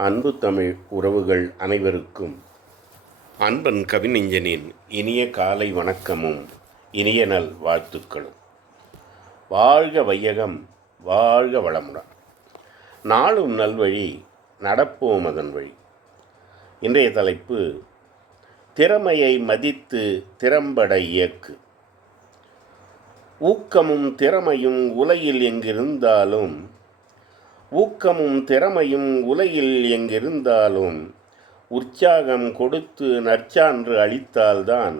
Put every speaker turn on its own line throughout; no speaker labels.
அன்பு தமிழ் உறவுகள் அனைவருக்கும் அன்பன் கவிஞனின் இனிய காலை வணக்கமும் இனிய நல் வாழ்த்துக்களும். வாழ்க வையகம் வாழ்க வளமுடன். நாளும் நல்வழி நடப்போம் அதன் வழி. இன்றைய தலைப்பு திறமையை மதித்து திறம்பட இயக்கு. ஊக்கமும் திறமையும் உலகில் எங்கிருந்தாலும் ஊக்கமும் திறமையும் உலகில் எங்கிருந்தாலும் உற்சாகம் கொடுத்து நற்சான்று அளித்தால்தான்.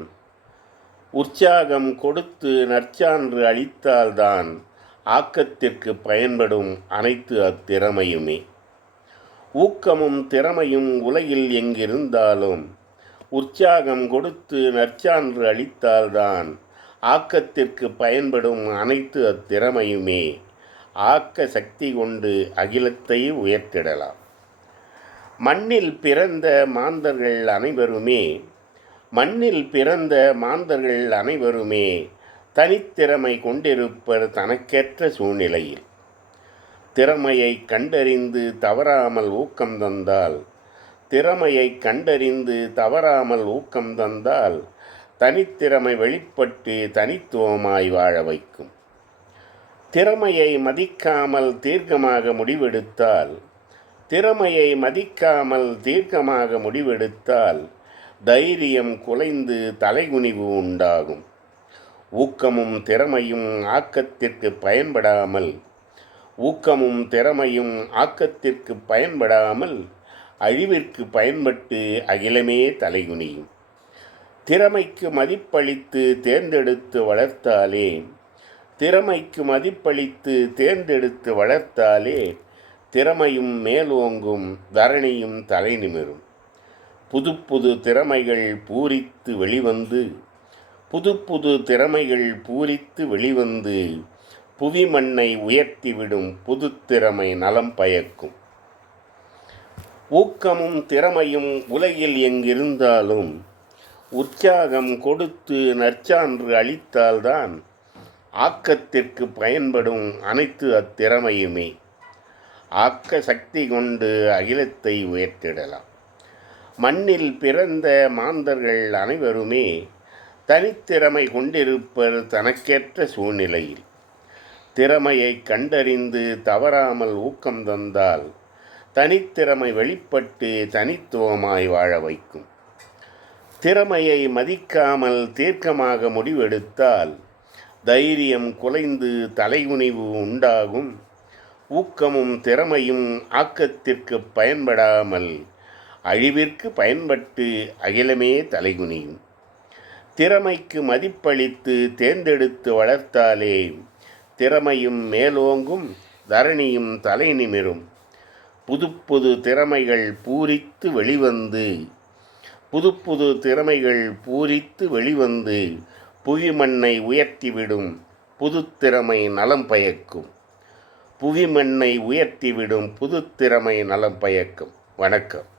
உற்சாகம் கொடுத்து நற்சான்று அளித்தால்தான் ஆக்கத்திற்கு பயன்படும் அனைத்து அத்திறமையுமே. ஊக்கமும் திறமையும் உலகில் எங்கிருந்தாலும் உற்சாகம் கொடுத்து நற்சான்று அளித்தால்தான் ஆக்கத்திற்கு பயன்படும் அனைத்து அத்திறமையுமே. ஆக்க சக்தி கொண்டு அகிலத்தை உயர்த்திடலாம். மண்ணில் பிறந்த மாந்தர்கள் அனைவருமே மண்ணில் பிறந்த மாந்தர்கள் அனைவருமே தனித்திறமை கொண்டிருப்பர் தனக்கேற்ற சூழ்நிலையில். திறமையை கண்டறிந்து தவறாமல் ஊக்கம் தந்தால் திறமையை கண்டறிந்து தவறாமல் ஊக்கம் தந்தால் தனித்திறமை வெளிப்பட்டு தனித்துவமாய் வாழ வைக்கும். திறமையை மதிக்காமல் தீர்க்கமாக முடிவெடுத்தால் திறமையை மதிக்காமல் தீர்க்கமாக முடிவெடுத்தால் தைரியம் குலைந்து தலைகுனிவு உண்டாகும். ஊக்கமும் திறமையும் ஆக்கத்திற்கு பயன்படாமல் ஊக்கமும் திறமையும் ஆக்கத்திற்கு பயன்படாமல் அழிவிற்கு பயன்பட்டு அகிலமே தலைகுனியும். திறமைக்கு மதிப்பளித்து தேர்ந்தெடுத்து வளர்த்தாலே திறமைக்கு மதிப்பளித்து தேர்ந்தெடுத்து வளர்த்தாலே திறமையும் மேலோங்கும் தரணியும் தலை நிமிரும். புது புது திறமைகள் பூரித்து வெளிவந்து புது புது திறமைகள் பூரித்து வெளிவந்து புவி மண்ணை உயர்த்திவிடும் புது திறமை நலம் பயக்கும். ஊக்கமும் திறமையும் உலகில் எங்கிருந்தாலும் உற்சாகம் கொடுத்து நற்சான்று அளித்தால்தான் ஆக்கத்திற்கு பயன்படும் அனைத்து அத்திறமையுமே ஆக்க சக்தி கொண்டு அகிலத்தை உயர்த்திடலாம். மண்ணில் பிறந்த மாந்தர்கள் அனைவருமே தனித்திறமை கொண்டிருப்பர் தனக்கேற்ற சூழ்நிலையில். திறமையை கண்டறிந்து தவறாமல் ஊக்கம் தந்தால் தனித்திறமை வெளிப்பட்டு தனித்துவமாய் வாழ வைக்கும். திறமையை மதிக்காமல் தீர்க்கமாக முடிவெடுத்தால் தைரியம் குலைந்து தலைகுனிவு உண்டாகும். ஊக்கமும் திறமையும் ஆக்கத்திற்கு பயன்படாமல் அழிவிற்கு பயன்பட்டு அகிலமே தலைகுனியும். திறமைக்கு மதிப்பளித்து தேர்ந்தெடுத்து வளர்த்தாலே திறமையும் மேலோங்கும் தரணியும் தலை நிமிரும். புது புது திறமைகள் பூரித்து வெளிவந்து புது புது திறமைகள் பூரித்து வெளிவந்து புவி மண்ணை உயர்த்திவிடும் புதுத்திறமை நலம் பயக்கும். புவி மண்ணை உயர்த்திவிடும் புது திறமை நலம் பயக்கும். வணக்கம்.